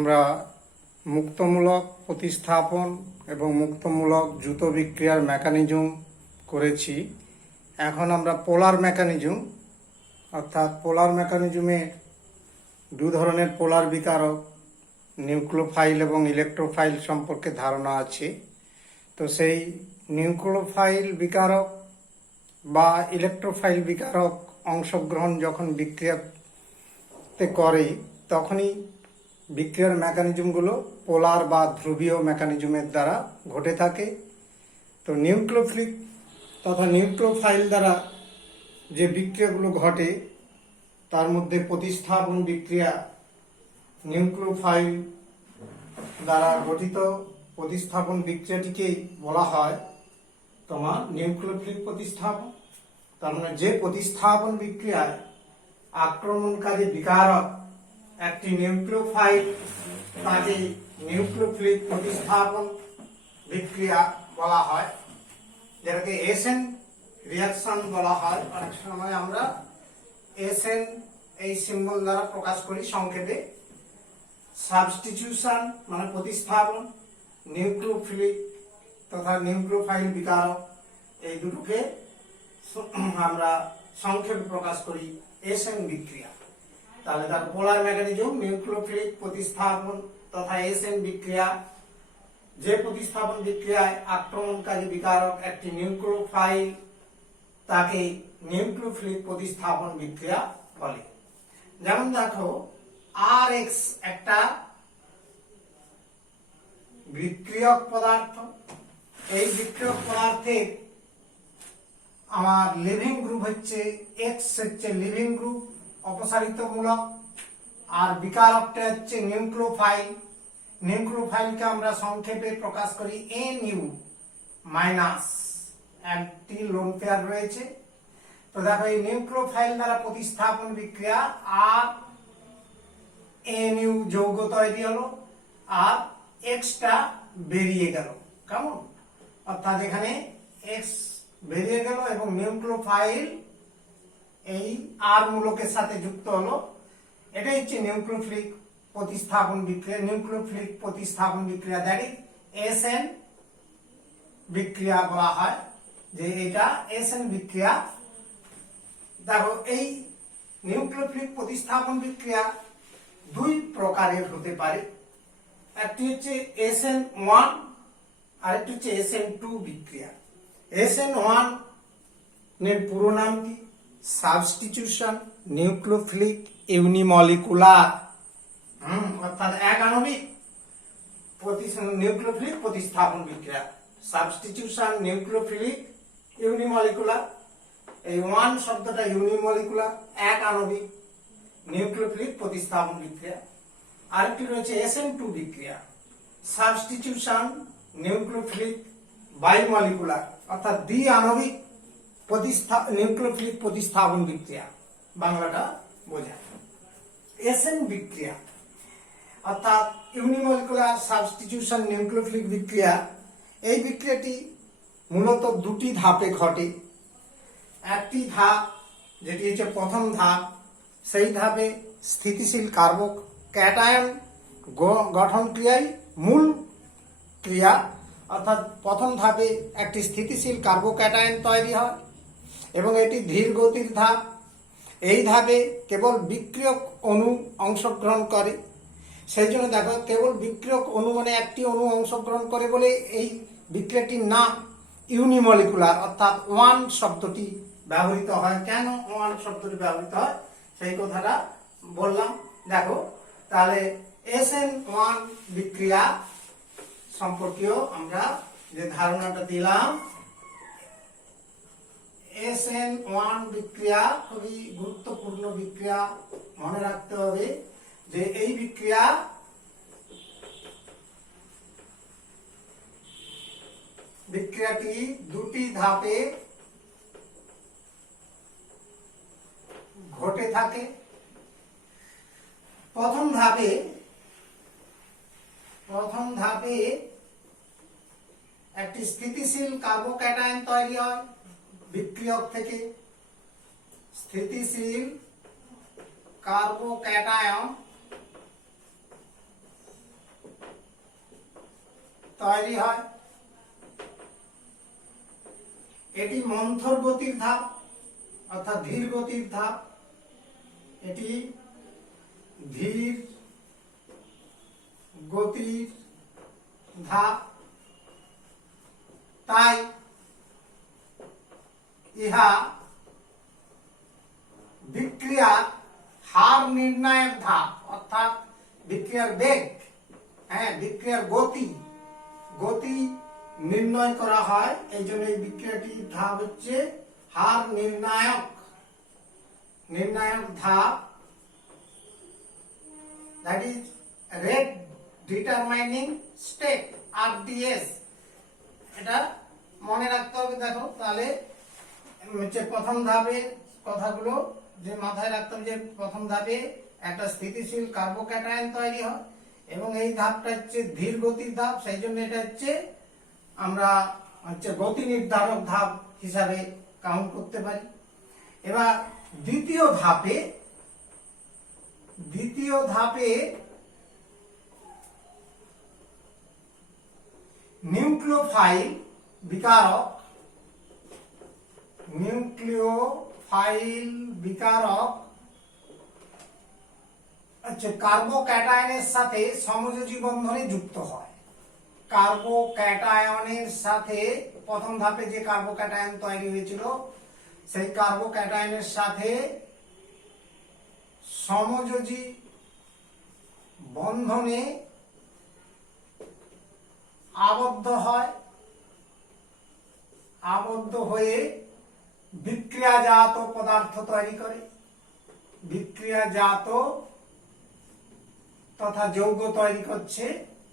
আমরা মুক্তমূলক প্রতিস্থাপন এবং মুক্তমূলক দ্রুত বিক্রিয়ার মেকানিজম করেছি। এখন আমরা পোলার মেকানিজম অর্থাৎ পোলার মেকানিজমে দু ধরনের পোলার বিকারক নিউক্লিওফাইল এবং ইলেকট্রোফাইল সম্পর্কে ধারণা আছে। তো সেই নিউক্লিওফাইল বিকারক বা ইলেকট্রোফাইল বিকারক অংশগ্রহণ যখন বিক্রিয়াতে করে তখনই বিক্রিয়ার মেকানিজমগুলো পোলার বা ধ্রুবীয় মেকানিজমের দ্বারা ঘটে থাকে। তো নিউক্লিওফিলিক তথা নিউক্লিওফাইল দ্বারা যে বিক্রিয়াগুলো ঘটে তার মধ্যে প্রতিস্থাপন বিক্রিয়া নিউক্লিওফাইল দ্বারা গঠিত প্রতিস্থাপন বিক্রিয়াটিকেই বলা হয় তোমার নিউক্লিওফিলিক প্রতিস্থাপন। তার মানে যে প্রতিস্থাপন বিক্রিয়ায় আক্রমণকারী বিকারক একটি নিউক্লিওফাইল তাকে নিউক্লিওফিলিক প্রতিস্থাপন বিক্রিয়া বলা হয়, যেটাকে এসএন রিঅ্যাকশন বলা হয়। অনেক সময় আমরা এসএন এই সিম্বল দ্বারা প্রকাশ করি সংক্ষেপে। সাবস্টিটিউশন মানে প্রতিস্থাপন, নিউক্লিওফিলিক তথা নিউক্লিওফাইল বিকারক, এই দুটোকে আমরা সংক্ষেপে প্রকাশ করি এসএন বিক্রিয়া। তাহলে তার পোলার মেকানিজম নিউক্লিওফিলিক প্রতিস্থাপন তথা এসএন বিক্রিয়া। যে প্রতিস্থাপন বিক্রিয়ায় আক্রমণকারী বিকারক একটি নিউক্লিওফাইল তাকে নিউক্লিওফিলিক প্রতিস্থাপন বিক্রিয়া বলে। যেমন দেখো আরএক্স একটা বিক্রিয়ক পদার্থ। এই বিক্রিয়ক পদার্থের আমার লিভিং গ্রুপ হচ্ছে এক্স, হচ্ছে লিভিং গ্রুপ অপসারিতমূলক, আর বিকারকটা হচ্ছে নিউক্লিওফাইল। নিউক্লিওফাইলকে আমরা সংক্ষেপে প্রকাশ করি এনইউ মাইনাস, একটি লোন পেয়ার রয়েছে। তো দেখো এই নিউক্লিওফাইল দ্বারা প্রতিস্থাপন বিক্রিয়া আর এনইউ যৌগ তৈরি হলো আর এক্সটা বেরিয়ে গেল। কেমন? অর্থাৎ এখানে এক্স বেরিয়ে গেল এবং নিউক্লিওফাইল এই আর মূলকের সাথে যুক্ত হলো। এটাই হচ্ছে নিউক্লিওফিলিক প্রতিস্থাপন বিক্রিয়া। নিউক্লিওফিলিক প্রতিস্থাপন বিক্রিয়া দ্যাট ইজ এসএন বিক্রিয়া বলা হয়, যে এটা এসএন বিক্রিয়া। দেখো এই নিউক্লিওফিলিক প্রতিস্থাপন বিক্রিয়া দুই প্রকারের হতে পারে। একটি হচ্ছে SN1 আর একটি হচ্ছে SN2 বিক্রিয়া। SN1 এর পুরো নাম কি? সাবস্টিটিউশন নিউক্লিওফিলিক ইউনিমলিকুলার, অর্থাৎ এক আণবিক নিউক্লিওফিলিক প্রতিস্থাপন বিক্রিয়া। সাবস্টিটিউশন নিউক্লিওফিলিক ইউনিমলিকুলার, এই ওয়ান শব্দটা ইউনিমলিকুলার, এক আণবিক নিউক্লিওফিলিক প্রতিস্থাপন বিক্রিয়া। আরেকটি রয়েছে SN2 বিক্রিয়া, সাবস্টিটিউশন নিউক্লিওফিলিক বাইমলিকুলার, অর্থাৎ দ্বি আণবিক নিউক্লিওফিলিক প্রতিস্থাপন বিক্রিয়া, বাংলাটা বোঝায়। এসএন বিক্রিয়া অর্থাৎ ইউনিমলিকুলার সাবস্টিটিউশন নিউক্লিওফিলিক বিক্রিয়া। এই বিক্রিয়াটি মূলত দুটি ধাপে ঘটে। একটি ধাপ যেটি হচ্ছে প্রথম ধাপ, সেই ধাপে স্থিতিশীল কার্বোক্যাটায়ন গঠন ক্রিয়াই মূল ক্রিয়া। অর্থাৎ প্রথম ধাপে একটি স্থিতিশীল কার্বোক্যাটায়ন তৈরি হয় এবং এটি ধীর গতির ধাপ। এই ধাপে কেবল বিক্রিয়ক অণু অংশগ্রহণ করে। সেই জন্য দেখো কেবল বিক্রিয়ক অণু মানে একটি অণু অংশগ্রহণ করে বলে এই বিক্রিয়াটির নাম ইউনিমলিকুলার, অর্থাৎ ওয়ান শব্দটি ব্যবহৃত হয়। কেন ওয়ান শব্দটি ব্যবহৃত হয় সেই কথাটা বললাম। দেখো তাহলে SN1 বিক্রিয়া সম্পর্কেও আমরা যে ধারণাটা দিলাম, SN1 বিক্রিয়া খুবই গুরুত্বপূর্ণ বিক্রিয়া। মনে রাখতে হবে যে এই বিক্রিয়াটি দুটি ধাপে ঘটে থাকে। প্রথম ধাপে একটি স্থিতিশীল কার্বোক্যাটায়ন তৈরি হয় বিক্রিয়ক থেকে। স্থিতিশীল কার্বোক্যাটায়ন তৈরি হয়। এটি মন্থর গতির ধাপ অর্থাৎ ধীর গতির ধাপ। এটি ধীর গতির ধাপ। তাই ইহা বিক্রিয়ার হার নির্ণয়ের ধাপ অর্থাৎ বিক্রিয়ার বেগ, বিক্রিয়ার গতি নির্ণয় করা হয়। এই জন্য এই বিক্রিয়াটির ধাপ হচ্ছে হার নির্ণায়ক ধাপ, that is rate determining step, RDS। এটা মনে রাখতে হবে। দেখো তাহলে হচ্ছে প্রথম ধাপের কথাগুলো যে মাথায় রাখতে হবে, যে প্রথম ধাপে একটা স্থিতিশীল কার্বোক্যাটায়ন তৈরি হয় এবং এই ধাপটা হচ্ছে ধীর গতির ধাপ, সেই জন্য এটা হচ্ছে আমরা গতি নির্ধারক ধাপ হিসাবে কাউন্ট করতে পারি। এবার দ্বিতীয় ধাপে নিউক্লিওফাইল বিকারক কার্বোক্যাটায়নের সাথে সমযোজী বন্ধনে যুক্ত হয়। কার্বোক্যাটায়নের সাথে প্রথম ধাপে যে কার্বোক্যাটায়ন তৈরি হয়েছিল সেই কার্বোক্যাটায়নের সাথে সমযোজী বন্ধনে আবদ্ধ হয়ে বিক্রিয়াজাত পদার্থ তৈরি করে। বিক্রিয়াজাত তথা যৌগ তৈরি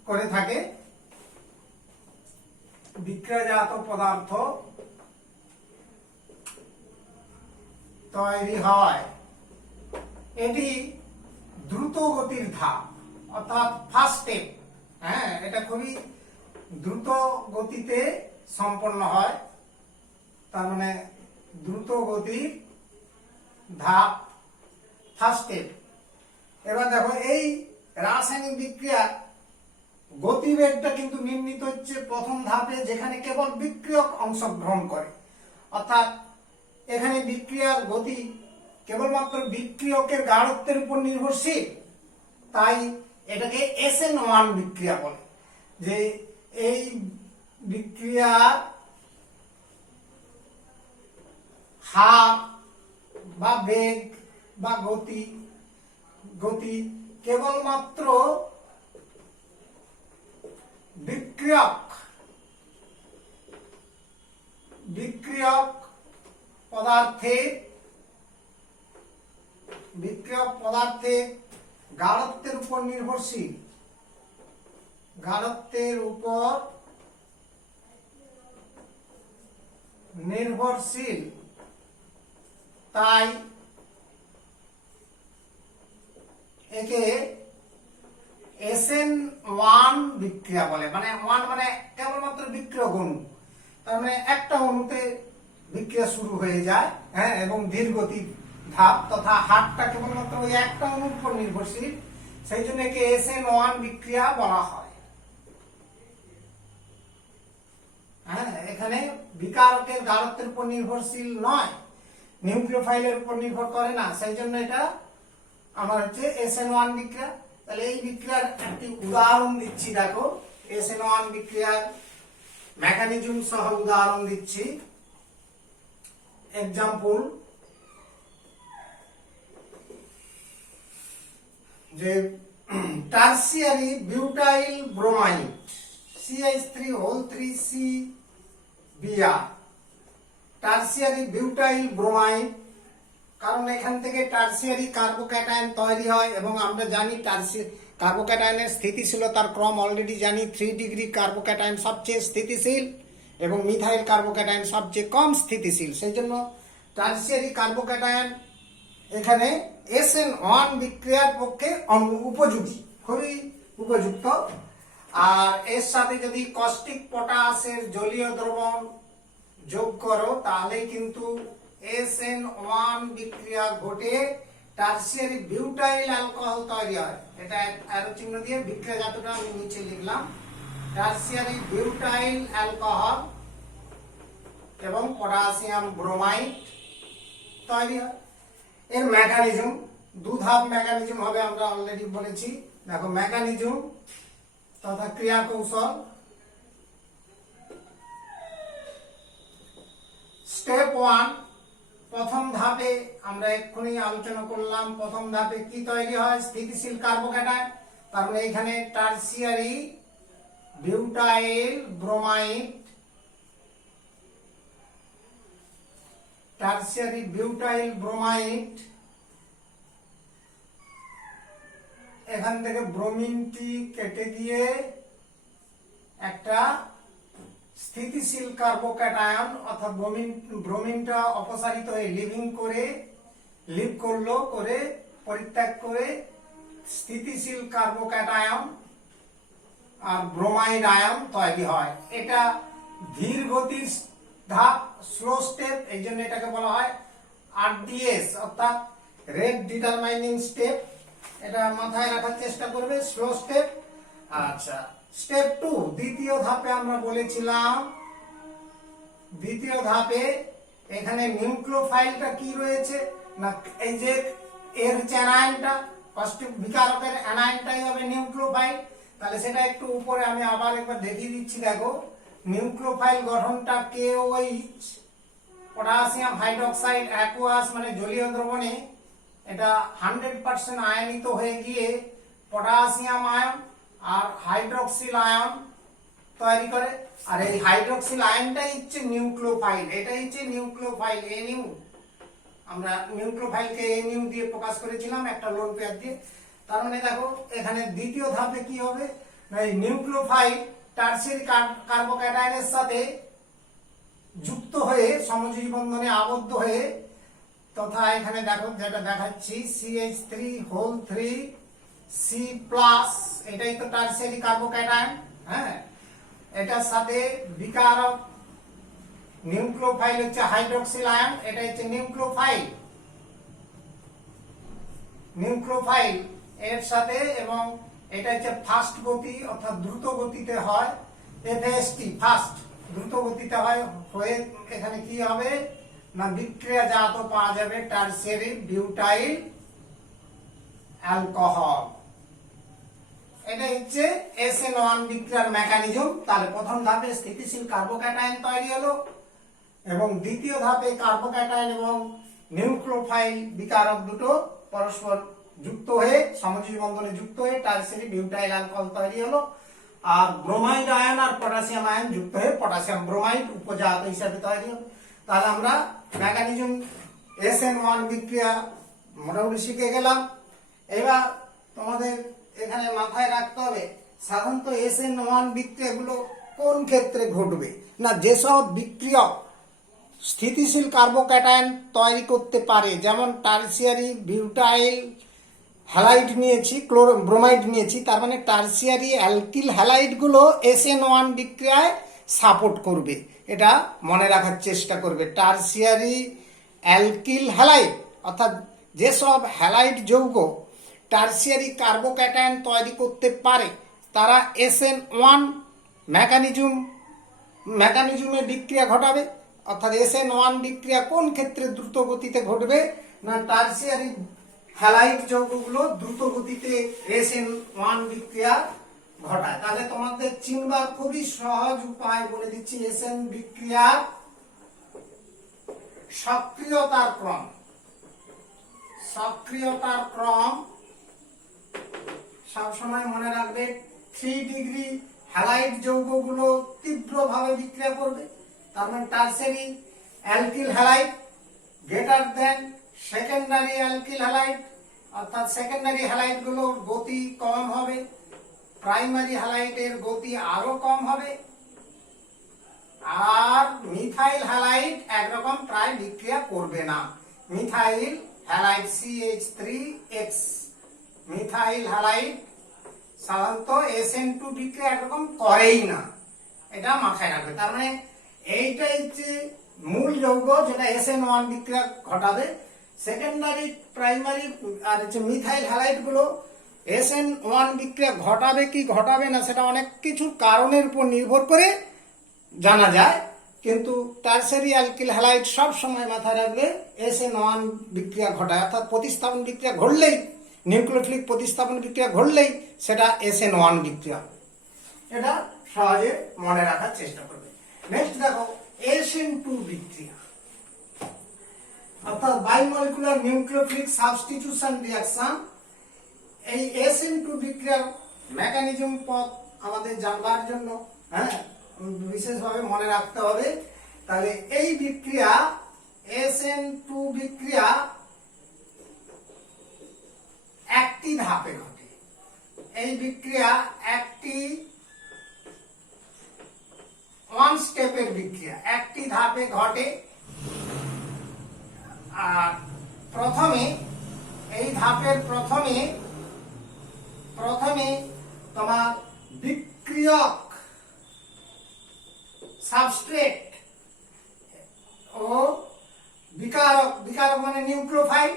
করে থাকে। বিক্রিয়াজাত পদার্থ তৈরি হয়। এটি দ্রুত গতির ধাপ অর্থাৎ ফার্স্ট স্টেপ। এটা খুবই দ্রুত গতিতে সম্পন্ন হয়, তার মানে দ্রুত গতির ধাপ ফার্স্ট স্টেপ। এবার দেখো এই রাসায়নিক বিক্রিয়ার গতিবেগটা কিন্তু নির্ণীত হচ্ছে প্রথম ধাপে, যেখানে কেবল বিক্রিয়ক অংশগ্রহণ করে। অর্থাৎ এখানে বিক্রিয়ার গতি কেবলমাত্র বিক্রিয়কের গাঢ়ত্বের উপর নির্ভরশীল, তাই এটাকে SN1 বিক্রিয়া বলে। যে এই বিক্রিয়ার হার বা বেগ বা গতি কেবলমাত্র বিক্রিয়ক পদার্থের গাঢ়ত্বের উপর নির্ভরশীল। তাই একে SN1 বিক্রিয়া বলে। মানে 1 মানে কেবলমাত্র বিক্রিয়ক অণু, তার মানে একটা অণুতে বিক্রিয়া শুরু হয়ে যায়, এবং ধীর গতির ধাপ তথা হারটা কেবলমাত্র ওই একটা অণুর উপর নির্ভরশীল, সেই জন্য একে SN1 বিক্রিয়া বলা হয়। এখানে বিকারকের গাঢ়ত্বের উপর নির্ভরশীল নয়, নিউক্লিওফাইলের উপর নির্ভর করে না, সেই জন্য এটা আমার হচ্ছে SN1 বিক্রিয়া। তাহলে এই বিক্রিয়ার একটি উদাহরণ দিচ্ছি। দেখো SN1 বিক্রিয়ার মেকানিজম সহ উদাহরণ দিচ্ছি। এক্সাম্পল, যে tertiary butyl bromide CH3O3CBr, tertiary butyl bromide, কারণ এখান থেকে টারসিয়ারি কার্বোক্যাটায়ন তৈরি হয় এবং আমরা জানি কার্বোক্যাটায়নের স্থিতিশীলতার ক্রম অলরেডি জানি। 3 ডিগ্রি কার্বোক্যাটায়ন সবচেয়ে স্থিতিশীল এবং মিথাইল কার্বোক্যাটায়ন সবচেয়ে কম স্থিতিশীল, সেই জন্য টারসিয়ারি কার্বোক্যাটায়ন এখানে SN1 বিক্রিয়ার পক্ষে উপযোগী, খুবই উপযুক্ত। আর এর সাথে যদি কস্টিক পটাশের জলীয় দ্রবণ যোগ করো তাহলে কিন্তু SN1 বিক্রিয়া ঘটে টারসিয়ারি বিউটাইল অ্যালকোহল তৈরি হয়। এটা অ্যারো চিহ্ন দিয়ে বিক্রিয়াজাতটা আমি নিচে লিখলাম। টারসিয়ারি বিউটাইল অ্যালকোহল এবং পটাশিয়াম ব্রোমাইড তৈরি হয়। এর মেকানিজম দুধাপ মেকানিজম হবে, আমরা অলরেডি বলেছি। দেখো মেকানিজম তথা ক্রিয়া কৌশল। স্টেপ 1, প্রথম ধাপে আমরা এক্ষুনি আলোচনা করলাম, প্রথম ধাপে কি তৈরি হয়? স্থিতিশীল কার্বোক্যাটায়ন। তার মানে এখানে tertiary butyl bromide, tertiary butyl bromide, এখান থেকে ব্রোমিনটি কেটে গিয়ে একটা স্থিতিশীল কার্বোক্যাটায়ন অর্থাৎ ব্রোমিনটা অপসারিত হয়ে লিভ করলো করে পরিত্যাগ করে স্থিতিশীল কার্বোক্যাটায়ন আর ব্রোমাইড আয়ন তৈরি হয়। এটা ধীর গতির ধাপ, স্লো স্টেপ, এই জন্য এটাকে বলা হয় আরডিএস অর্থাৎ রেট ডিটারমাইনিং স্টেপ। এটা মাথায় রাখার চেষ্টা করবে, স্লো স্টেপ। আচ্ছা, স্টেপ 2, দ্বিতীয় ধাপে আমরা বলেছিলাম, দ্বিতীয় ধাপে এখানে নিউক্লিওফাইলটা কি রয়েছে না, এই যে এর অ্যানায়নটা, ফার্স্ট বিকারকের অ্যানায়নটাই হবে নিউক্লিওফাইল। তাহলে সেটা একটু উপরে আমি আবার একবার দেখিয়ে দিচ্ছি। দেখো নিউক্লিওফাইল গঠনটা KOH, পটাশিয়াম হাইড্রোক্সাইড অ্যাকুয়াস মানে জলীয় দ্রবণে এটা 100% আয়নিত হয়ে গিয়ে পটাশিয়াম আয়ন আর হাইড্রোক্সিল আয়ন তৈরি করে। আর এই হাইড্রোক্সিল আয়নটাই হচ্ছে নিউক্লিওফাইল, এটাই হচ্ছে নিউক্লিওফাইল NU। আমরা নিউক্লিওফাইলকে NU দিয়ে প্রকাশ করেছিলাম একটা লোন পেয়ার দিয়ে। তার মানে দেখো এখানে দ্বিতীয় ধাপে কি হবে না, এই নিউক্লিওফাইল টারসিয়ারি কার্বোক্যাটায়নের সাথে যুক্ত হয়ে সমযোজী বন্ধনে আবদ্ধ হয়ে, তথা এখানে দেখো যেটা দেখাচ্ছি CH3 এটাই তো টারসিয়ারি কার্বোক্যাটায়ন। হ্যাঁ, এটার সাথে বিকারক নিউক্লিওফাইল হচ্ছে হাইড্রোক্সিল আয়ন, এটা হচ্ছে নিউক্লিওফাইল এর সাথে, এবং এটা হচ্ছে ফাস্ট গতি অর্থাৎ দ্রুত গতিতে হয়, FAST ফাস্ট দ্রুত গতিতে হয় হয়ে এখানে কি হবে না বিক্রিয়াজাত পাওয়া যাবে টারসিয়ারি বিউটাইল অ্যালকোহল। এটা হচ্ছে SN1 বিক্রিয়ার মেকানিজম। তাহলে প্রথম ধাপে স্থিতিশীল কার্বোক্যাটায়ন তৈরি হলো এবং দ্বিতীয় ধাপে কার্বোক্যাটায়ন এবং নিউক্লিওফাইল বিকারক দুটো পরস্পর যুক্ত হয়ে সমযোজী বন্ধনে যুক্ত হয়ে টারসিয়ারি বিউটাইল অ্যালকোহল তৈরি হলো। আর ব্রোমাইড আয়ন আর পটাশিয়াম আয়ন যুক্ত হয়ে পটাশিয়াম ব্রোমাইড উপজাত হিসাবে তৈরি হলো। তাহলে আমরা মেকানিজম SN1 বিক্রিয়া মোটামুটি শিখে গেলাম। এবার তোমাদের এখানে মাথায় রাখতে হবে সাধারণত SN1 বিক্রিয়াগুলো কোন ক্ষেত্রে ঘটবে না, যেসব বিক্রিয়ক স্থিতিশীল কার্বোক্যাটায়ন তৈরি করতে পারে, যেমন টারসিয়ারি বিউটাইল হ্যালাইড নিয়েছি, ব্রোমাইড নিয়েছি, তার মানে টারসিয়ারি অ্যালকিল হ্যালাইড গুলো SN1 বিক্রিয়ায় সাপোর্ট করবে। এটা মনে রাখার চেষ্টা করবে। টারসিয়ারি অ্যালকিল হ্যালাইড অর্থাৎ যেসব হ্যালাইড যৌগ টারসিয়ারি কার্বোক্যাটায়ন তৈরি করতে পারে তারা SN1 মেকানিজমে বিক্রিয়া ঘটাবে। অর্থাৎ SN1 বিক্রিয়া কোন ক্ষেত্রে দ্রুত গতিতে ঘটবে না, টারসিয়ারি হ্যালাইড যৌগগুলো দ্রুত গতিতে SN1 বিক্রিয়া ঘটায়। তাহলে তোমাদের চিনবার খুবই সহজ উপায় বলে দিচ্ছি। SN বিক্রিয়ার সক্রিয়তার ক্রম সবসময় মনে রাখবে। 3 ডিগ্রি হ্যালাইড যৌগগুলো তীব্রভাবে বিক্রিয়া করবে, তার মানে tertiary alkyl halide greater than secondary alkyl halide, অর্থাৎ সেকেন্ডারি হ্যালাইড গুলোর গতি কম হবে, প্রাইমারি হ্যালাইডের গতি আরো কম হবে। আর মিথাইল হ্যালাইড একরকম প্রায় বিক্রিয়া করবে না। Methyl halide CH3X methyl halide সাধারণত SN2 বিক্রিয়া একরকম করেই না, এটা মাথায় রাখবে। তার মানে এইটাই হচ্ছে মূল যৌগ যেটা SN1 বিক্রিয়া ঘটাবে। সেকেন্ডারি প্রাইমারি আর হচ্ছে মিথাইল হ্যালাইড গুলো SN1 বিক্রিয়া ঘটাবে কি ঘটাবে না সেটা অনেক কিছু কারণের উপর নির্ভর করে জানা যায়, কিন্তু টারসিয়ারি অ্যালকিল হ্যালাইড সব সময় মাথায় রাখবে SN1 বিক্রিয়া ঘটায়, অর্থাৎ প্রতিস্থাপন বিক্রিয়া ঘটলেই, নিউক্লিওফিলিক প্রতিস্থাপন বিক্রিয়া ঘটলেই সেটা SN1 বিক্রিয়া হবে। এটা সহজে মনে রাখার চেষ্টা করবে। নেক্সট দেখো SN2 বিক্রিয়া, অর্থাৎ বায়োমলিকুলার নিউক্লিওফিলিক সাবস্টিটিউশন রিঅ্যাকশন। এই SN2 বিক্রিয়ার মেকানিজম পথ আমাদের জানবার জন্য বিশেষভাবে মনে রাখতে হবে। তাহলে এই বিক্রিয়া SN2 বিক্রিয়া একটি ধাপে ঘটে। এই বিক্রিয়া একটি ওয়ান স্টেপের বিক্রিয়া, একটি ধাপে ঘটে। আর প্রথমে এই ধাপের প্রথমে তোমার বিক্রিয়ক সাবস্ট্রেট ও বিকারক, বিকারক মানে নিউক্লিওফাইল,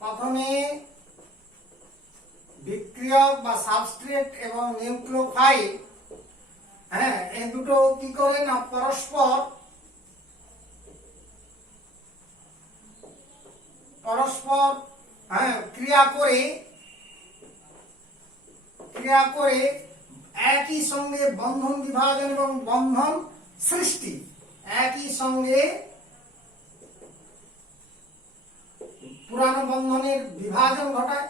প্রথমে বিক্রিয়ক বা সাবস্ট্রেট এবং নিউক্লিওফাইল, এই দুটো কি করে না পরস্পর ক্রিয়া করে একই সঙ্গে বন্ধন বিভাজন এবং বন্ধন সৃষ্টি, একই সঙ্গে পুরানো বন্ধনের বিভাজন ঘটায়,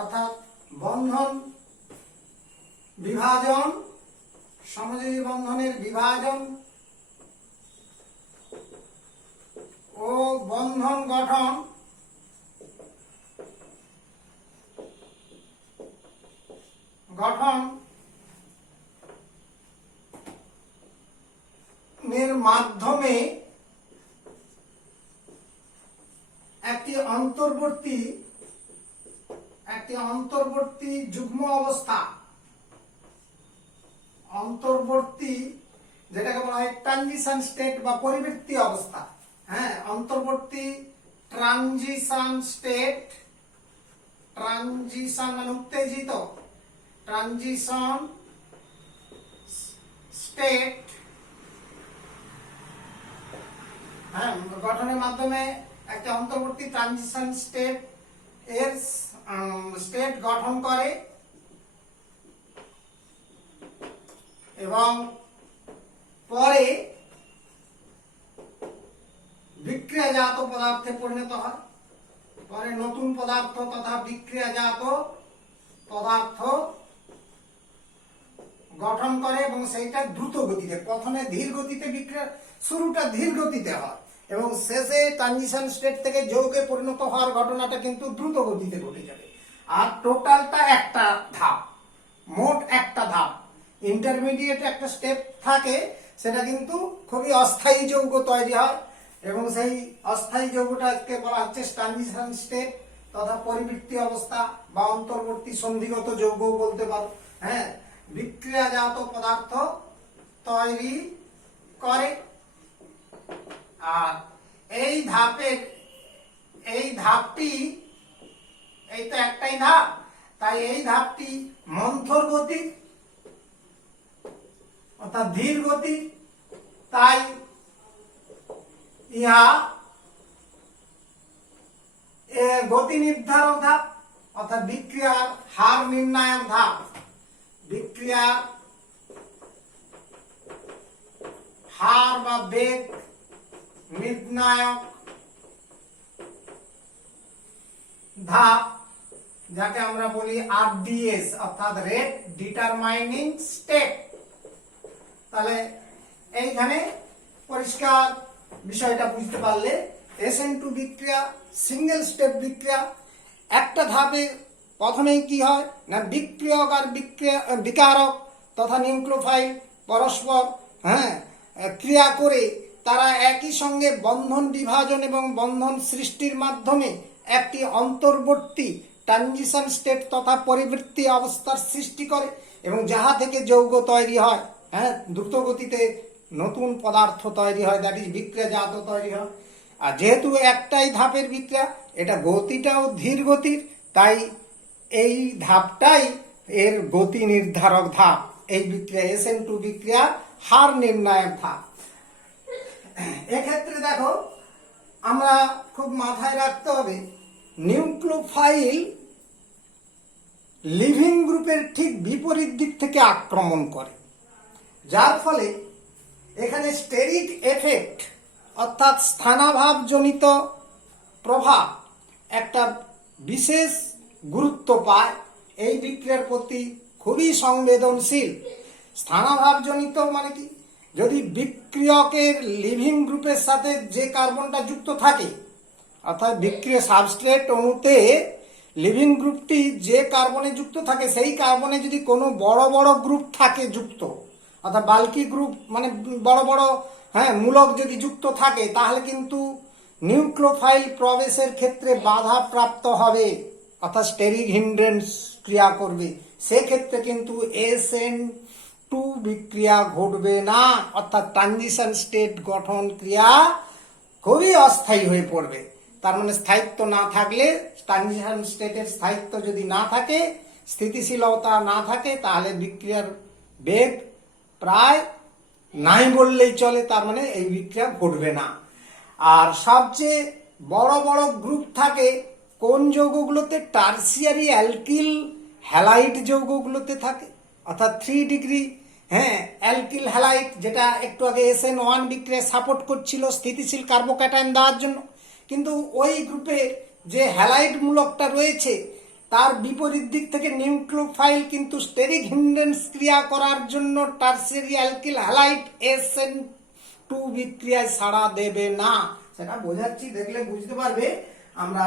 অর্থাৎ বন্ধন বিভাজন, সমযোজী বন্ধনের বিভাজন ও বন্ধন গঠন এর মাধ্যমে একটি অন্তর্বর্তী যুগ্ম অবস্থা, যেটাকে বলা হয় ট্রানজিশন স্টেট বা পরিবর্তী অবস্থা, অন্তর্বর্তী ট্রানজিশন স্টেট, ট্রানজিশন মানে উত্তেজিত, ট্রানজিশন স্টেট গঠনের মাধ্যমে একটা অন্তর্বর্তী ট্রানজিশন স্টেট এর স্টেট গঠন করে এবং পরে বিক্রিয়াজাত পদার্থে পরিণত হয়, পরে নতুন পদার্থ তথা বিক্রিয়াজাত পদার্থ গঠন করে এবং সেইটা দ্রুত গতিতে, প্রথমে ধীর গতিতে বিক্রিয়া, শুরুটা ধীর গতিতে হয় এবং শেষে ট্রানজিশন স্টেট থেকে যৌগে পরিণত হওয়ার ঘটনাটা কিন্তু দ্রুত গতিতে ঘটে যাবে। আর টোটালটা একটা ধাপ, মোট একটা ধাপ, ইন্টারমিডিয়েট একটা স্টেপ থাকে, সেটা কিন্তু খুবই অস্থায়ী যৌগ তৈরি হয় এবং সেই অস্থায়ী যৌগটাকে বলা হচ্ছে ট্রানজিশন স্টেট তথা পরিবৃত্তি অবস্থা বা অন্তর্বর্তী সন্ধিগত যৌগ বলতে পারো। বিক্রিয়াজাত পদার্থ তৈরি করে। আর এই ধাপটি এই তো একটাই ধাপ, তাই এই ধাপটি মন্থর গতির অর্থাৎ ধীর গতির, তাই ইহা গতি নির্ধারক ধাপ অর্থাৎ বিক্রিয়ার হার নির্ণায়ক ধাপ, বিক্রিয়ার হার বা বেগ নির্ণায়ক ধাপ, যাকে আমরা বলি RDS অর্থাৎ রেট ডিটারমাইনিং স্টেপ। তাহলে এইখানে পরিষ্কার বিষয়টা বুঝতে পারলে SN2 বিক্রিয়া সিঙ্গেল স্টেপ বিক্রিয়া, একটা ধাপে প্রথমেই কি হয় না বিক্রিয়ক আর বিকারক তথা নিউক্লিওফাইল পরস্পর ক্রিয়া করে তারা একই সঙ্গে বন্ধন বিভাজন এবং বন্ধন সৃষ্টির মাধ্যমে একটি অন্তর্বর্তী ট্রানজিশন স্টেট তথা পরিবৃত্তি অবস্থার সৃষ্টি করে এবং যাহা থেকে যৌগ তৈরি হয়, দ্রুত গতিতে নতুন পদার্থ তৈরি হয়, দ্যাট ইজ বিক্রিয়াজাত তৈরি হয়। আর যেহেতু একটাই ধাপের বিক্রিয়া, এটা গতিটাও ধীর গতির, তাই এই ধাপটাই এর গতি নির্ধারক ধাপ। এই বিক্রিয়া SN2 বিক্রিয়া হার নির্ণায়ক ধাপ। এক্ষেত্রে দেখো আমরা খুব মাথায় রাখতে হবে, নিউক্লিওফাইল লিভিং গ্রুপের ঠিক বিপরীত দিক থেকে আক্রমণ করে, যার ফলে এখানে স্টেরিক এফেক্ট অর্থাৎ স্থানাভাবজনিত প্রভাব একটা বিশেষ গুরুত্ব পায়। এই বিক্রিয়ার প্রতি খুবই সংবেদনশীল। স্থানাভাবজনিত মানে কি, যদি বিক্রিয়কের লিভিং গ্রুপের সাথে যে কার্বনটা যুক্ত থাকে, অর্থাৎ বিক্রিয় সাবস্ট্রেট অণুতে লিভিং গ্রুপটি যে কার্বনে যুক্ত থাকে, সেই কার্বনে যদি কোনো বড় বড় গ্রুপ থাকে যুক্ত, অর্থাৎ বাল্কি গ্রুপ মানে বড় বড় মূলক যদি যুক্ত থাকে, তাহলে কিন্তু নিউক্লিওফাইল প্রবেশের ক্ষেত্রে বাধা প্রাপ্ত হবে, অর্থাৎ স্টেরিক হিন্ড্রেন্স ক্রিয়া করবে। সেক্ষেত্রে কিন্তু SN2 বিক্রিয়া ঘটবে না, অর্থাৎ ট্রানজিশন স্টেট গঠন ক্রিয়া খুবই অস্থায়ী হয়ে পড়বে। তার মানে স্থায়িত্ব না থাকলে, ট্রানজিশন স্টেটের স্থায়িত্ব যদি না থাকে, স্থিতিশীলতা না থাকে, তাহলে বিক্রিয়ার বেগ প্রায় নাই বললেই চলে। তার মানে এই বিক্রিয়া ঘটবে না। আর সবচেয়ে বড় বড় গ্রুপ থাকে কোন যৌগগুলোতে? টারসিয়ারি অ্যালকিল হ্যালাইড যৌগগুলোতে থাকে, অর্থাৎ 3 ডিগ্রি অ্যালকিল হ্যালাইড, যেটা একটু আগে SN1 বিক্রিয়া সাপোর্ট করছিল স্থিতিশীল কার্বোক্যাটায়ন দেওয়ার জন্য। কিন্তু ওই গ্রুপে যে হ্যালাইড মূলকটা রয়েছে, তার বিপরীত দিক থেকে নিউক্লিওফাইল কিন্তু স্টেরিক হিন্ড্রেন্স ক্রিয়া করার জন্য টারসিয়ারি অ্যালকিল হ্যালাইড SN2 বিক্রিয়ায় সাড়া দেবে না। সেটা বোঝাচ্ছি, দেখলে বুঝতে পারবে। আমরা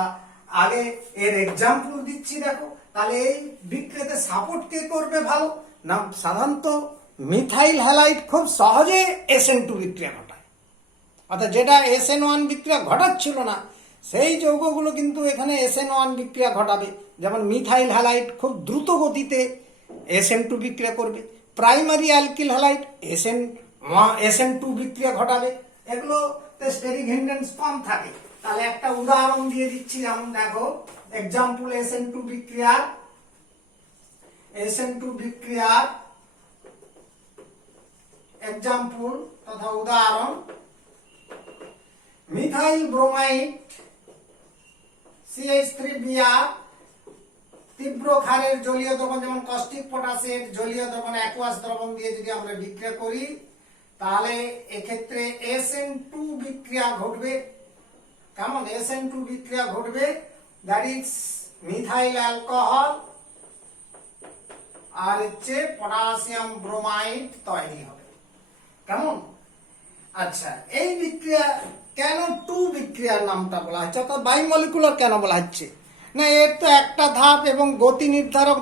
আগে এর এক্সাম্পল দিচ্ছি, দেখো। তাহলে এই বিক্রিয়াতে সাপোর্ট কে করবে ভালো না? সাধারণত মিথাইল হ্যালাইড খুব সহজে SN2 বিক্রিয়া ঘটায়, অর্থাৎ যেটা SN1 বিক্রিয়া ঘটাচ্ছিল না, সেই যৌগগুলো কিন্তু এখানে SN1 বিক্রিয়া ঘটাবে। যেমন মিথাইল হ্যালাইড খুব দ্রুত গতিতে SN2 বিক্রিয়া করবে, প্রাইমারি অ্যালকিল হ্যালাইড SN2 বিক্রিয়া ঘটাবে। এগুলোতে স্টেরিক হিন্ড্রেন্স কম থাকে। তাহলে একটা উদাহরণ দিয়ে দিচ্ছি, যেমন দেখো এক্সাম্পল SN2 বিক্রিয়ার এক্সাম্পল তথা উদাহরণ, মিথাইল ব্রোমাইড CH3Br তীব্র ক্ষারের জলীয় দ্রবণ, যেমন কস্টিক পটাশের জলীয় দ্রবণ অ্যাকুয়াস দ্রবণ দিয়ে যদি আমরা বিক্রিয়া করি, তাহলে এক্ষেত্রে SN2 বিক্রিয়া ঘটবে। কেমন SN2 বিক্রিয়া ঘটবে? দ্যাট ইজ মিথাইল অ্যালকোহল আর হচ্ছে পটাশিয়াম ব্রোমাইড তৈরি হবে। কেমন? আচ্ছা, এই বিক্রিয়া কেন 2 বিক্রিয়ার নামটা বলা হচ্ছে, অর্থাৎ বাইমলিকুলার কেন বলা হচ্ছে? না, এর তো একটা ধাপ এবং গতি নির্ধারক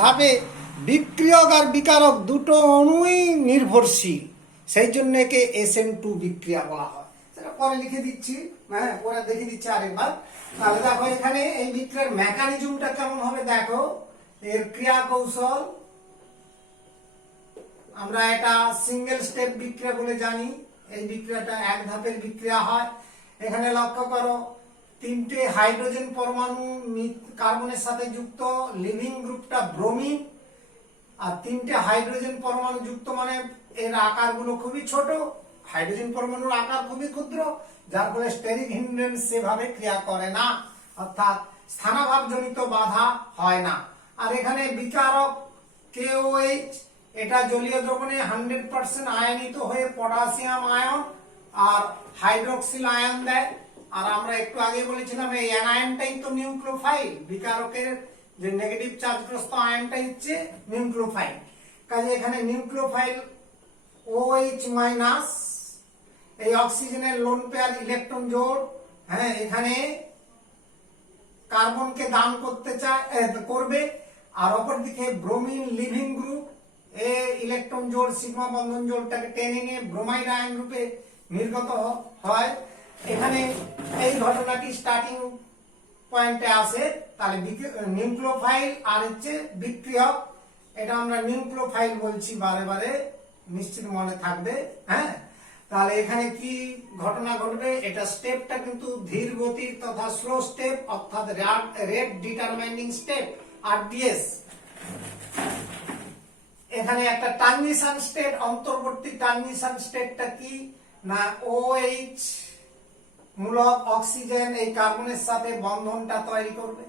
ধাপে বিক্রিয়ক আর বিকারক দুটো অণুই নির্ভরশীল, সেই জন্য একে SN2 বিক্রিয়া বলা হয়। সেটা পরে লিখে দিচ্ছি, পরে দেখে দিচ্ছি আরেকবার। তাহলে দেখো এখানে এই বিক্রিয়ার মেকানিজমটা কেমন হবে, দেখো এর ক্রিয়া কৌশল। আমরা এটা সিঙ্গেল স্টেপ বিক্রিয়া বলে জানি। এই বিক্রিয়াটা এক ধাপের বিক্রিয়া হয়। এখানে লক্ষ্য করো, 3টে হাইড্রোজেন পরমাণু কার্বনের সাথে যুক্ত, লিভিং গ্রুপটা ব্রোমিন, আর 3টে হাইড্রোজেন পরমাণু যুক্ত, মানে এর আকারগুলো খুবই ছোট, হাইড্রোজেন পরমাণুর আকার খুবই ক্ষুদ্র, যার ফলে স্টেরিক হিন্ড্রেন্স সেভাবে ক্রিয়া করে না, অর্থাৎ স্থানাভাবজনিত বাধা হয় না। আর এখানে বিকারক KOH, এটা জলীয় দ্রবণে 100% আয়নিত হয়ে পটাশিয়াম আয়ন আর হাইড্রোক্সিল আয়ন দেয়। আর আমরা একটু আগে বলেছিলাম এই অ্যানায়নটাই তো নিউক্লিওফাইল, বিকারকের যে নেগেটিভ চার্জগ্রস্ত আয়নটাই হচ্ছে নিউক্লিওফাইল। কাজে এখানে নিউক্লিওফাইল OH- এই অক্সিজেনের লোন পেয়ার ইলেকট্রন জোড়, এখানে কার্বনকে দান করবে। আর অপরদিকে ব্রোমিন লিভিং গ্রুপ ইলেকট্রন জোড় সিগমা বন্ধন জোড়টাকে টেনে নিয়ে ব্রোমাইড আয়ন রূপে নির্গত হয়। এখানে এই ঘটনাটি স্টার্টিং পয়েন্টে আসে। তাহলে নিউক্লিওফাইল আর হচ্ছে বিক্রিয়ক, এটা আমরা নিউক্লিওফাইল বলছি বারে বারে, নিশ্চিত মনে থাকবে। তাহলে এখানে কি ঘটনা ঘটবে, এটা স্টেপটা কিন্তু ধীর গতির তথা স্লো স্টেপ, অর্থাৎ রেট ডিটারমাইনিং স্টেপ আরডিএস। এখানে একটা ট্রানজিশন স্টেট, অন্তর্বর্তী ট্রানজিশন স্টেটটা কি না OH মূলক অক্সিজেন এই কার্বনের সাথে বন্ধনটা তৈরি করবে,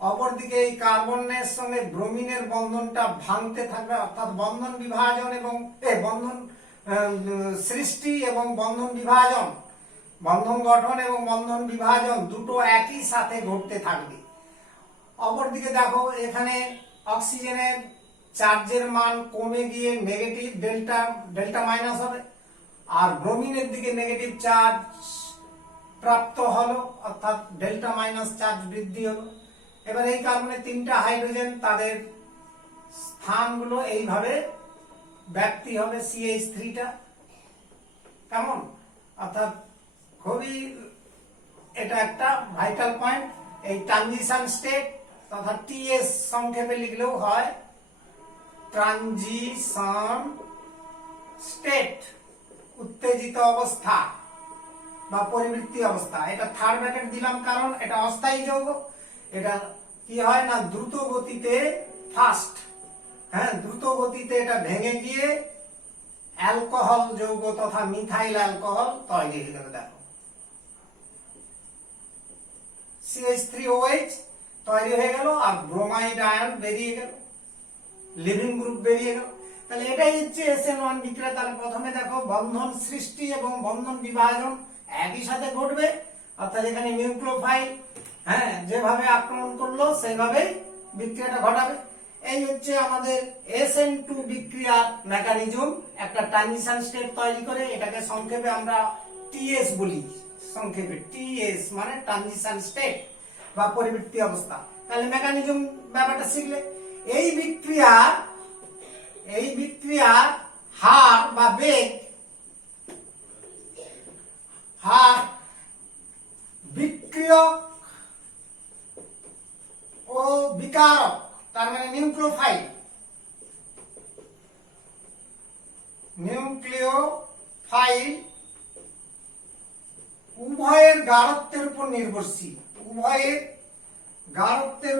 অপরদিকে এই কার্বনের সঙ্গে ব্রোমিনের বন্ধনটা ভাঙতে থাকবে, অর্থাৎ বন্ধন বিভাজন এবং বন্ধন সৃষ্টি এবং বন্ধন বিভাজন, বন্ধন গঠন এবং বন্ধন বিভাজন দুটো একই সাথে ঘটতে থাকবে। অপরদিকে দেখো এখানে অক্সিজেনের চার্জের মান কমে গিয়ে নেগেটিভ ডেল্টা মাইনাস হবে, আর ব্রোমিনের দিকে নেগেটিভ চার্জ প্রাপ্ত হলো, অর্থাৎ ডেল্টা মাইনাস চার্জ বৃদ্ধি হলো। এবার এই কার্বনের তিনটা হাইড্রোজেন তাদের স্থানগুলো এইভাবে ব্যাপ্তি হবে CH3টা, কেমন, অর্থাৎ খুবই এটা একটা ভাইটাল পয়েন্ট। এই ট্রানজিশন স্টেট তথা TS সংক্ষেপে লিখলেও হয় ট্রানজিশন স্টেট, উত্তেজিত অবস্থা বা পরিবৃত্তি অবস্থা। এটা থার্ড ব্র্যাকেট দিলাম কারণ এটা অস্থায়ী যৌগ, এটা কি হয় না দ্রুত গতিতে ফাস্ট, দ্রুত গতিতে এটা ভেঙে গিয়ে অ্যালকোহল যৌগ তথা মিথাইল অ্যালকোহল তৈরি হয়ে গেল। দেখো CH3OH তৈরি হয়ে গেল আর ব্রোমাইড আয়ন বেরিয়ে গেল, লিভিং গ্রুপ বেরিয়ে গেল। তাহলে এটাই হচ্ছে SN1 বিক্রিয়া। তাহলে প্রথমে দেখো বন্ধন সৃষ্টি এবং বন্ধন বিভাজন একই সাথে ঘটবে, অর্থাৎ এখানে নিউক্লিওফাইল যেভাবে আক্রমণ করলো সেইভাবে বিক্রিয়াটা ঘটাবে। এই হচ্ছে আমাদের SN2 বিক্রিয়ার মেকানিজম, একটা ট্রানজিশন স্টেট তৈরি করে, এটাকে সংক্ষেপে আমরা TS বলি, সংক্ষেপে TS মানে ট্রানজিশন স্টেট বা পরিবৃত্তি অবস্থা। তাহলে মেকানিজম ব্যাপারটা শিখলে এই বিক্রিয়ার হার বা বেগ, হার বিক্রিয়ক ও বিকারক তার মানে নিউক্লিওফাইল উভয়ের গাঢ়ত্বের উপর নির্ভরশীল, উভয়ের গাঢ়ত্বের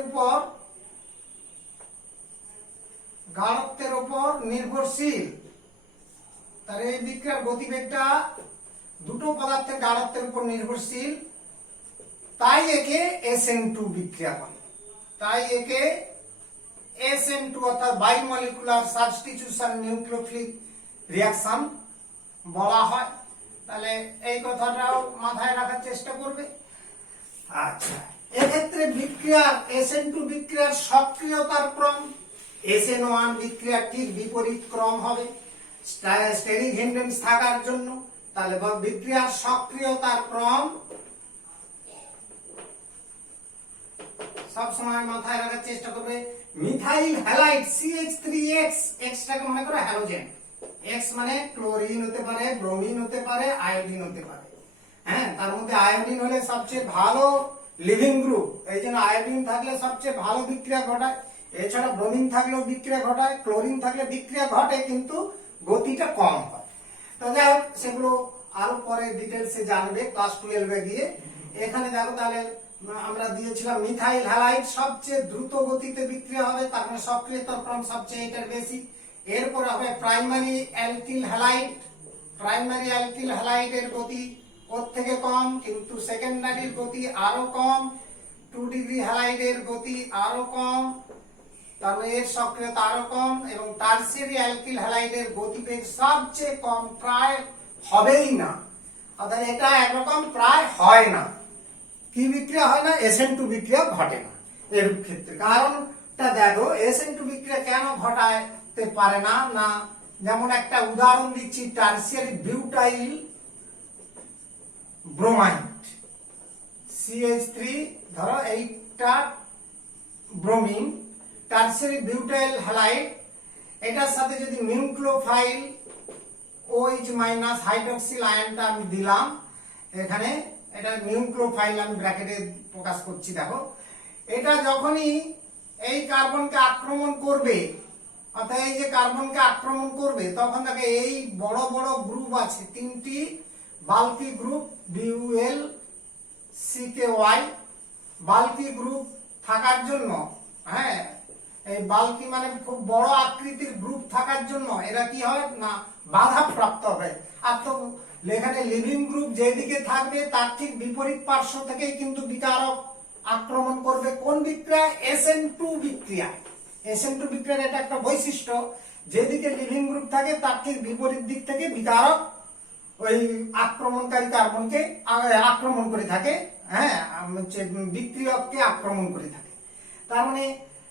উপর নির্ভরশীল। তার এই বিক্রিয়ার গতিবেগটা দুটো পদার্থের গাঢ়ত্বের উপর নির্ভরশীল, তাই একে SN2 বিক্রিয়া বলে। তাই একে SN2 অর্থাৎ বাইমলিকুলার সাবস্টিটিউশন নিউক্লিওফিলিক রিঅ্যাকশন বলা হয়। তাহলে এই কথাটাও মাথায় রাখার চেষ্টা করবে। আচ্ছা, এক্ষেত্রে বিক্রিয়ার SN2 বিক্রিয়ার সক্রিয়তার ক্রম SN1 বিক্রিয়ার ঠিক বিপরীত ক্রম হবে স্টেরিক হিন্ডেন্স থাকার জন্য। তাহলে বিক্রিয়ার সক্রিয়তার ক্রম সব সময় মাথায় রাখার চেষ্টা করবে। মিথাইল হ্যালাইড CH3X, Xটাকে মনে করো হ্যালোজেন, X মানে ক্লোরিন হতে পারে, ব্রোমিন হতে পারে, আয়োডিন হতে পারে। তার মধ্যে আয়োডিন হলে সবচেয়ে ভালো লিভিং গ্রুপ, এই জন্য আয়োডিন থাকলে সবচেয়ে ভালো বিক্রিয়া ঘটায়। এছাড়া ব্রোমিন থাকলেও বিক্রিয়া ঘটায়, ক্লোরিন থাকলে বিক্রিয়া ঘটে কিন্তু গতিটা কম হয়। তো যাই হোক, সেগুলো আরো পরে ডিটেলসে জানবে ক্লাস 12-এ গিয়ে। এখানে দেখো তাহলে আমরা দিয়েছিলাম মিথাইল হ্যালাইড সবচেয়ে দ্রুত গতিতে বিক্রিয়া হবে, তার মানে সক্রিয়তার ক্রম সবচেয়ে এটার বেশি। এরপর হবে primary alkyl halide. Primary alkyl হ্যালাইডের গতি ওর থেকে কম, কিন্তু সেকেন্ডারির গতি আরো কম। 2 ডিগ্রি হ্যালাইডের গতি আরো কম, তাহলে এর সক্রিয়তা আরো কম। এবং টারসিয়ারি অ্যালকিল হ্যালাইডের গতিবেগ সবচেয়ে কম, প্রায় হবেই না, অর্থাৎ এটা একরকম প্রায় হয় না। কি বিক্রিয়া হয় না? SN2 বিক্রিয়া ঘটে না এর ক্ষেত্রে। কারণটা দেখো, SN2 বিক্রিয়া কেন ঘটাতে পারে না, না যেমন একটা উদাহরণ দিচ্ছি, টারসিয়ারি বিউটাইল ব্রোমাইড CH3, ধরো এইটা ব্রোমিন, টারসিয়ারি বিউটাইল হ্যালাইড, এটার সাথে যদি নিউক্লিওফাইল OH মাইনাস হাইড্রক্সিল আয়নটা আমি দিলাম এখানে, এটা নিউক্লিওফাইল আমি ব্র্যাকেটে প্রকাশ করছি। দেখো এটা যখনই এই কার্বনকে আক্রমণ করবে, অর্থাৎ এই যে কার্বনকে আক্রমণ করবে তখন তাকে এই বড় বড় গ্রুপ আছে তিনটি বাল্কি গ্রুপ বিউএল সিকেওয়াই বাল্কি গ্রুপ থাকার জন্য, হ্যাঁ এই বাল্কি মানে খুব বড় আকৃতির গ্রুপ থাকার জন্য এরা কি হয় না বাধা প্রাপ্ত হবে। আর তো এখানে লিভিং গ্রুপ যেদিকে থাকবে তার ঠিক বিপরীত পার্শ্ব থেকেই কিন্তু বিকারক আক্রমণ করবে। কোন বিক্রিয়া? SN2 বিক্রিয়া। SN2 বিক্রিয়ার এটা একটা বৈশিষ্ট্য, যেদিকে লিভিং গ্রুপ থাকে তার ঠিক বিপরীত দিক থেকে বিকারক ওই আক্রমণকারী কার্বনকে আক্রমণ করে থাকে, হ্যাঁ বিক্রিয়ককে আক্রমণ করে থাকে। তার মানে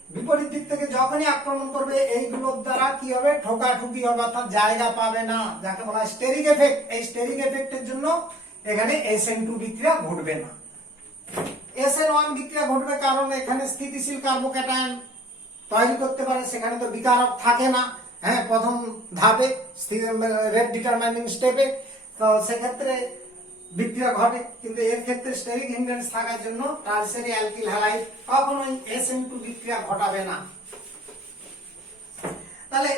বিপরীত দিক থেকে যখনই আক্রমণ করবে এইগুলোর দ্বারা কি হবে? ঠোকাঠুকি হবে, অর্থাৎ জায়গা পাবে না, যাকে বলা হয় স্টেরিক এফেক্ট। এই স্টেরিক এফেক্টের জন্য এখানে SN2 বিক্রিয়া ঘটবে না। SN1 বিক্রিয়া ঘটবে কারণ এখানে স্থিতিশীল কার্বোক্যাটায়ন তৈরি করতে পারে, সেখানে তো বিকারক থাকে না, হ্যাঁ প্রথম ধাপে রেট ডিটারমাইনিং স্টেপে, তো সেক্ষেত্রে বিক্রিয়া ঘটে। কিন্তু এর ক্ষেত্রে স্টেরিক হিন্ড্রেন্স থাকার জন্য টারশিয়ারি অ্যালকিল হ্যালাইড কখনোই SN2 বিক্রিয়া ঘটাবে না। তাহলে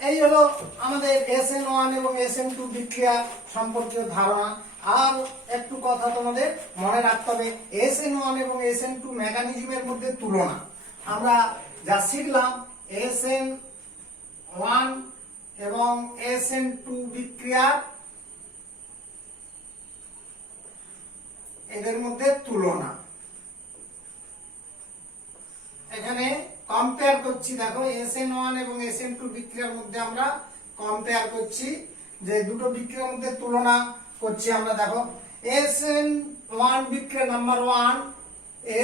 এই হলো আমাদের SN1 এবং SN2 বিক্রিয়া সম্পর্কীয় ধারণা। আর একটু কথা তোমাদের মনে রাখতে হবে, SN1 এবং SN2 মেকানিজমের মধ্যে তুলনা আমরা যা শিখলাম, SN1 এবং SN2 বিক্রিয়া এদের মধ্যে তুলনা এখানে কম্পেয়ার করছি। দেখো SN1 এবং SN2 বিক্রিয়ার মধ্যে আমরা কম্পেয়ার করছি, যে দুটো বিক্রিয়ার মধ্যে তুলনা করছি আমরা। দেখো SN1 বিক্রিয়া নাম্বার 1,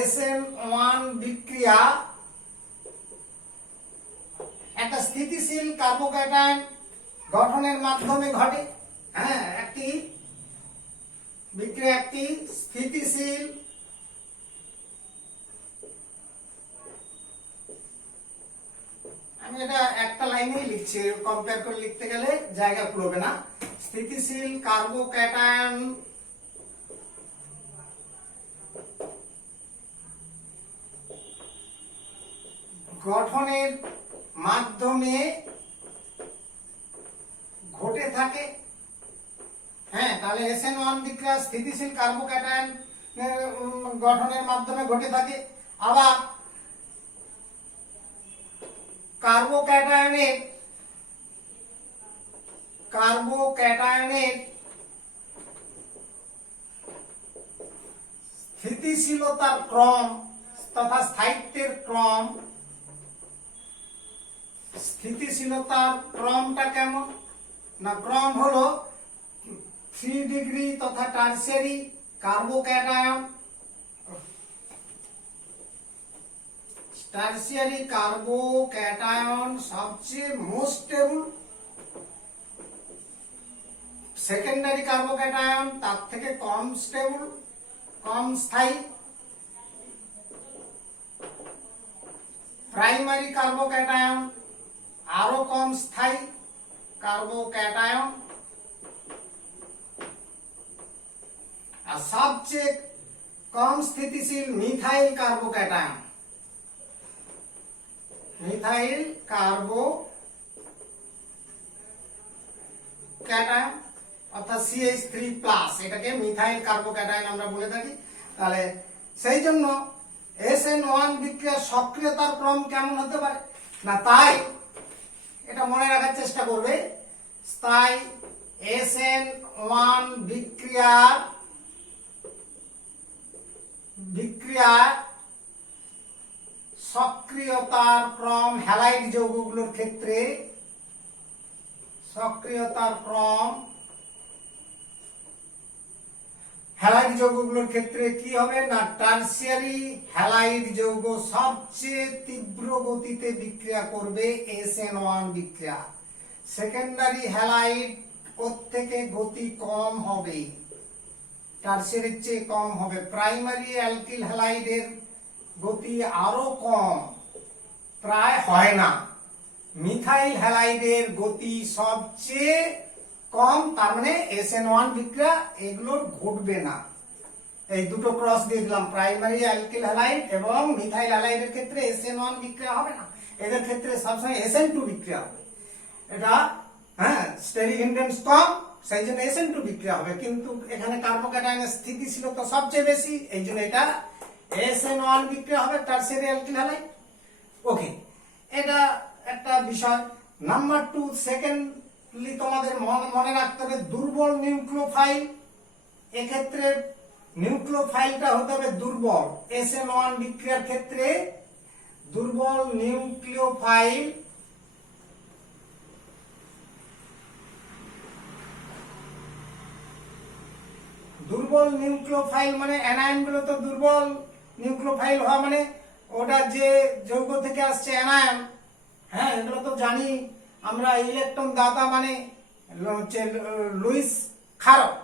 SN1 বিক্রিয়া একটা স্থিতিশীল কার্বোক্যাটায়ন গঠনের মাধ্যমে ঘটে, হ্যাঁ একটি বিক্রিয়া একটি স্থিতিশীল আমি এটা একটা লাইনেই লিখছি, কম্পেয়ার করে লিখতে গেলে জায়গা কুলোবে না। স্থিতিশীল কার্বোক্যাটায়ন গঠনের মাধ্যমে ঘটে থাকে, হ্যাঁ তাহলে SN1 বিক্রিয়া স্থিতিশীল কার্বোক্যাটায়ন গঠনের মাধ্যমে ঘটে থাকে। আবার কার্বোক্যাটায়নের স্থিতিশীলতার ক্রম তথা স্থায়িত্বের ক্রম, স্থিতিশীলতার ক্রমটা কেমন না? ক্রম হলো 3 ডিগ্রি তথা টারশিয়ারি কার্বোক্যাটায়ন সবচেয়ে মোস্ট স্টেবল, সেকেন্ডারি কার্বোক্যাটায়ন তার থেকে কম স্টেবল, কম স্থায়ী, প্রাইমারি কার্বোক্যাটায়ন আরো কম স্থায়ী কার্বোক্যাটায়ন, আর সবচেয়ে কম স্থিতিশীল মিথাইল কার্বোক্যাটায়ন। মিথাইল কার্বোক্যাটায়ন অর্থাৎ CH3+, এটাকে মিথাইল কার্বোক্যাটায়ন আমরা বলে থাকি। তাহলে সেই জন্য SN1 বিক্রিয়ার সক্রিয়তার ক্রম কেমন হতে পারে না, তাই এটা মনে রাখার চেষ্টা করবে। তাই SN1 বিক্রিয়ার সক্রিয়তার ক্রম হ্যালাইড যৌগগুলোর ক্ষেত্রে সক্রিয়তার ক্রম হ্যালাইড যৌগগুলোর ক্ষেত্রে কি হবে না, টারশিয়ারি হ্যালাইড যৌগ সবচেয়ে তীব্র গতিতে বিক্রিয়া করবে SN1 বিক্রিয়া। সেকেন্ডারি হ্যালাইড প্রত্যেকে গতি কম হবে, টারশিয়ারির চেয়ে কম হবে। প্রাইমারি অ্যালকিল হ্যালাইডের গতি আরো কম, প্রায় হয় না। মিথাইল হ্যালাইডের গতি সবচেয়ে কম, তার মানে SN1 বিক্রিয়া এগুলোর ঘটবে না। এই দুটো ক্রস দিয়ে দিলাম, প্রাইমারি অ্যালকিল হ্যালাইড এবং মিথাইল হ্যালাইডের ক্ষেত্রে SN1 বিক্রিয়া হবে না। এদের ক্ষেত্রে সবসময় SN2 বিক্রিয়া হবে। এটা হ্যাঁ স্টেরিক হিন্ড্রেন্স কম, সেই জন্য SN2 বিক্রিয়া হবে, কিন্তু এখানে কার্বোক্যাটায়নের স্থিতিশীলতা সবচেয়ে বেশি, এই জন্য এটা SN1 বিক্রিয়া হবে, টারসিয়ারি অ্যালকিল হ্যালাইড। ওকে, এটা একটা বিষয়। নাম্বার 2, সেকেন্ডলি তোমাদের মনে রাখতে হবে দুর্বল নিউক্লিওফাইল। এক্ষেত্রে নিউক্লিওফাইলটা হতে হবে দুর্বল। SN1 বিক্রিয়ার ক্ষেত্রে দুর্বল নিউক্লিওফাইল মানে অ্যানায়ন গুলো তো দুর্বল নিউক্লিওফাইল হওয়া মানে ওটা যে যৌগ থেকে আসছে অ্যানায়ন, হ্যাঁ এগুলো তো জানি আমরা। ইলেকট্রন দাতা মানে হচ্ছে লুইস ক্ষারক,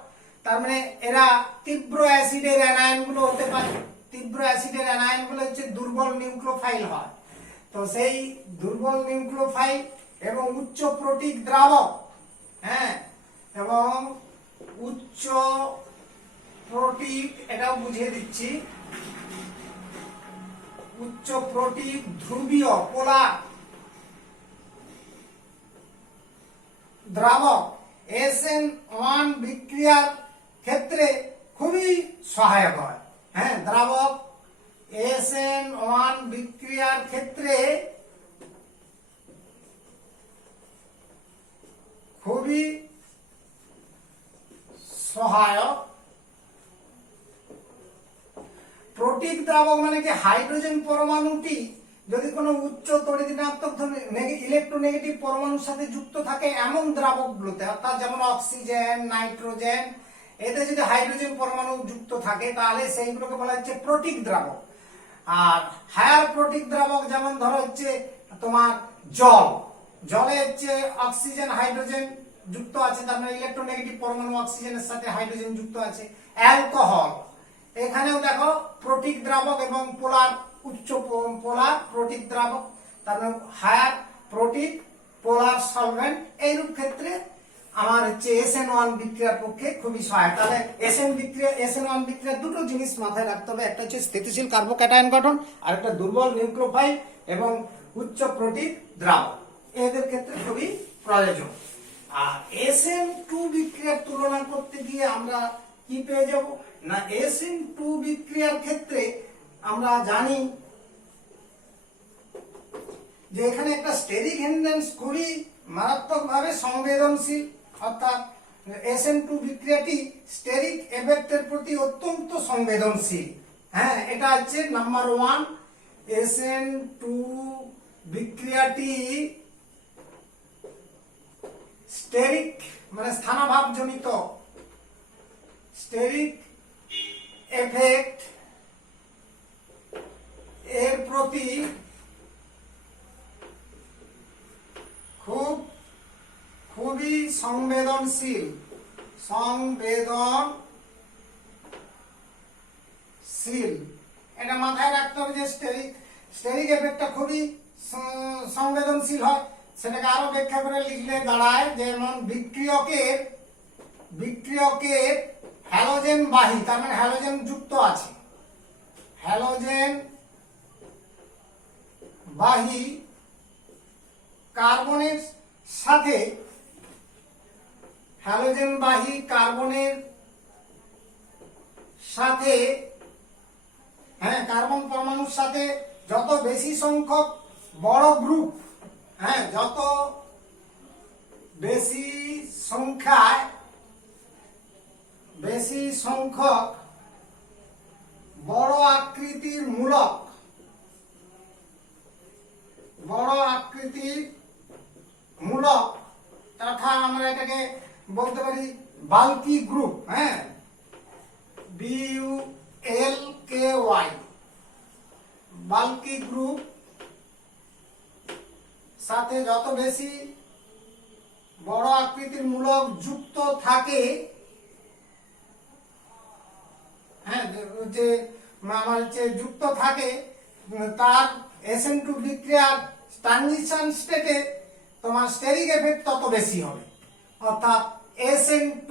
তার মানে এরা তীব্র অ্যাসিডের অ্যানায়ন গুলো হতে পারে। তীব্র অ্যাসিডের অ্যানায়ন গুলো হচ্ছে দুর্বল নিউক্লিওফাইল হয়। তো সেই দুর্বল নিউক্লিওফাইল এবং উচ্চ প্রোটিক দ্রাবক, হ্যাঁ এবং উচ্চ প্রোটিক, এটাও বুঝিয়ে দিচ্ছি, উচ্চ প্রোটিক ধ্রুবীয় পোলার দ্রাবক SN1 বিক্রিয়ার ক্ষেত্রে খুবই সহায়ক হয়। হ্যাঁ, দ্রাবক SN1 বিক্রিয়ার ক্ষেত্রে খুবই সহায়ক। প্রোটিক দ্রাবক মানে কি, হাইড্রোজেন পরমাণুটি যদি কোনো উচ্চ তড়িৎ ঋণাত্মক ইলেকট্রোনেগেটিভ পরমাণুর সাথে যুক্ত থাকে এমন দ্রাবকগুলোতে, অর্থাৎ যেমন অক্সিজেন, নাইট্রোজেন, এতে যদি হাইড্রোজেন পরমাণু যুক্ত থাকে তাহলে সেইগুলোকে বলা হচ্ছে প্রোটিক দ্রাবক। আর হায়ার প্রোটিক দ্রাবক যেমন ধরো হচ্ছে তোমার জল, জলে হচ্ছে অক্সিজেন হাইড্রোজেন যুক্ত আছে, তার মানে ইলেকট্রোনেগেটিভ পরমাণু অক্সিজেনের সাথে হাইড্রোজেন যুক্ত আছে। অ্যালকোহল, এখানেও দেখো প্রোটিক দ্রাবক এবং পোলার, উচ্চ পোলার প্রোটিক দ্রাবক, তার মানে হায়ার প্রোটিক পোলার সলভেন্ট। এইরূপ ক্ষেত্রে আমার হচ্ছে SN1 বিক্রিয়ার পক্ষে খুবই সহায়ক। তাহলে SN1 বিক্রিয়ার দুটো জিনিস মাথায় রাখতে হবে, একটা হচ্ছে স্থিতিশীল কার্বোক্যাটায়ন গঠন, আর একটা দুর্বল নিউক্লিওফাইল এবং উচ্চ প্রোটিক দ্রাবক, এদের ক্ষেত্রে খুবই প্রয়োজন। আর SN2 বিক্রিয়ার তুলনা করতে গিয়ে আমরা কি পেয়ে যাব না, SN2 বিক্রিয়ার ক্ষেত্রে আমরা জানি যে এখানে একটা স্টেরিক হিন্ড্রেন্স খুবই মারাত্মকভাবে সংবেদনশীল, অর্থাৎ SN2 বিক্রিয়াটি স্টেরিক এফেক্টের প্রতি অত্যন্ত সংবেদনশীল। হ্যাঁ, এটা হচ্ছে নাম্বার 1। SN2 বিক্রিয়াটি স্টেরিক মানে স্থানাভাব জনিত স্টেরিক এফেক্ট এর প্রতি খুবই সংবেদনশীল। এটা মাথায় রাখতে হবে যে স্টেরিক এফেক্টটা খুবই সংবেদনশীল হয়। সেটাকে আরো ব্যাখ্যা করে লিখলে দাঁড়ায় যেমন বিক্রিয়কের হ্যালোজেন বাহী, তার মানে হ্যালোজেন যুক্ত আছে, হ্যালোজেন বাহী কার্বনের সাথে, হ্যালোজেন বাহী কার্বনের সাথে, হ্যাঁ কার্বন পরমাণুর সাথে যত বেশি সংখ্যক বড় গ্রুপ, হ্যাঁ যত বেশি সংখ্যক বড় আকৃতির মূলক তথা আমরা এটাকে বলতে পারি বাল্কি গ্রুপ, হ্যাঁ BULKY, বাল্কি গ্রুপ সাথে যত বেশি বড় আকৃতির মূলক যুক্ত থাকে, হ্যাঁ যে আমার যে যুক্ত থাকে, তার SN2 বিক্রিয়ার ট্রানজিশন স্টেটে তোমার স্টেরিক এফেক্ট তত বেশি হবে। অর্থাৎ SN2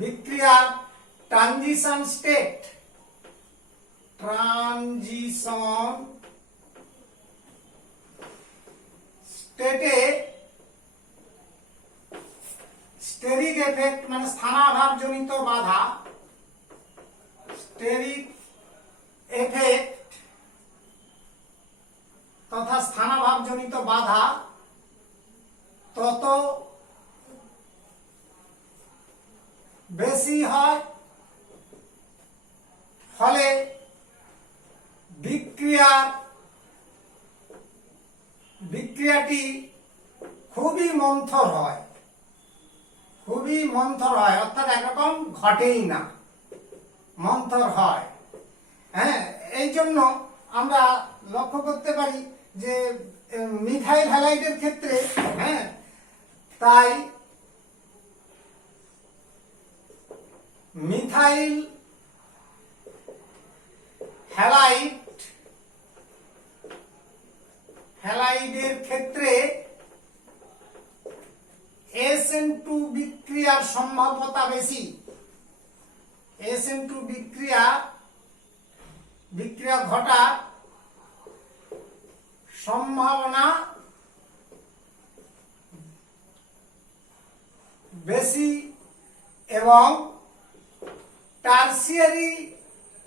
বিক্রিয়ার ট্রানজিশন স্টেট ট্রানজিশন স্টেটে স্টেরিক এফেক্ট মানে স্থানাভাব জনিত বাধা, স্টেরিক এফেক্ট তথা স্থানাভাব জনিত বাধা তত বেশি হয়, ফলে বিক্রিয়াটি খুবই মন্থর হয়, অর্থাৎ একরকম ঘটেই না, মন্থর হয়। হ্যাঁ, এই জন্য আমরা লক্ষ্য করতে পারি যে মিথাইল হ্যালাইডের ক্ষেত্রে, হ্যাঁ, তাই মিথাইল হ্যালাইডের ক্ষেত্রে SN2 বিক্রিয়ার সম্ভাব্যতা বেশি, SN2 বিক্রিয়া ঘটার সম্ভাবনা বেশি, এবং টারসিয়ারি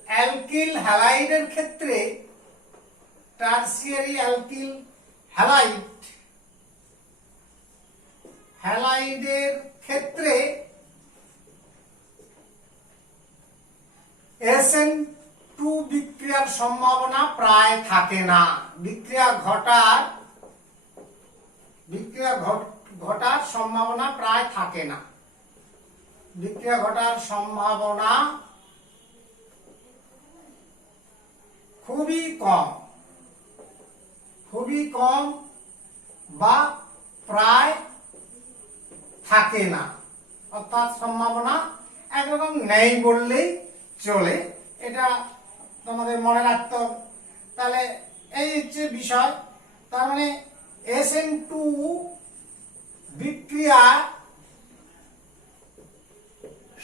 অ্যালকিল হ্যালাইডের ক্ষেত্রে হ্যালাইডের ক্ষেত্রে SN2 বিক্রিয়ার সম্ভাবনা প্রায় থাকে না, বিক্রিয়া ঘটার সম্ভাবনা প্রায় থাকে না, বিক্রিয়া ঘটার সম্ভাবনা খুবই কম বা প্রায় থাকে না, অর্থাৎ সম্ভাবনা একরকম নেই বললেই চলে। এটা তোমাদের মনে রাখতে হবে। তাহলে এই হচ্ছে বিষয়। তার মানে SN2 বিক্রিয়া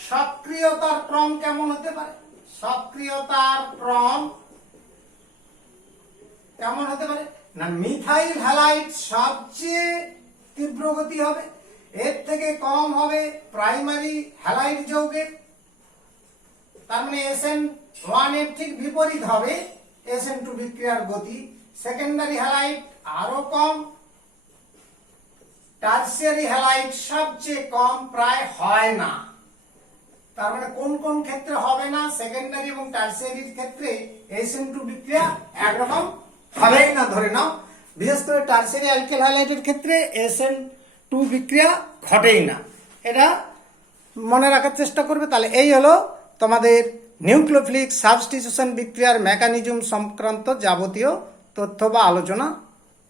সক্রিয়তার ক্রম কেমন হতে পারে? সক্রিয়তার ক্রম কেমন হতে পারে না, মিথাইল হ্যালাইড সবচেয়ে তীব্র গতি হবে, এর থেকে কম হবে প্রাইমারি হ্যালাইড যৌগের। তার মানে SN1 এর ঠিক বিপরীত হবে SN2 বিক্রিয়ার গতি। সেকেন্ডারি হ্যালাইড আরো কম, টারসিয়ারি হ্যালাইড সবচেয়ে কম, প্রায় হয় না। তার মানে কোন কোন ক্ষেত্রে হবে না? সেকেন্ডারি এবং টারসিয়ারির ক্ষেত্রে SN2 বিক্রিয়া একরকম হবেই না ধরে নাও। বিশেষ করে টারসিয়ারি অ্যালকিল হ্যালাইডের ক্ষেত্রে SN2 বিক্রিয়া ঘটেই না, এটা মনে রাখার চেষ্টা করবে। তাহলে এই হলো তোমাদের নিউক্লিওফিলিক সাবস্টিটিউশন বিক্রিয়ার মেকানিজম সংক্রান্ত যাবতীয় তথ্য বা আলোচনা।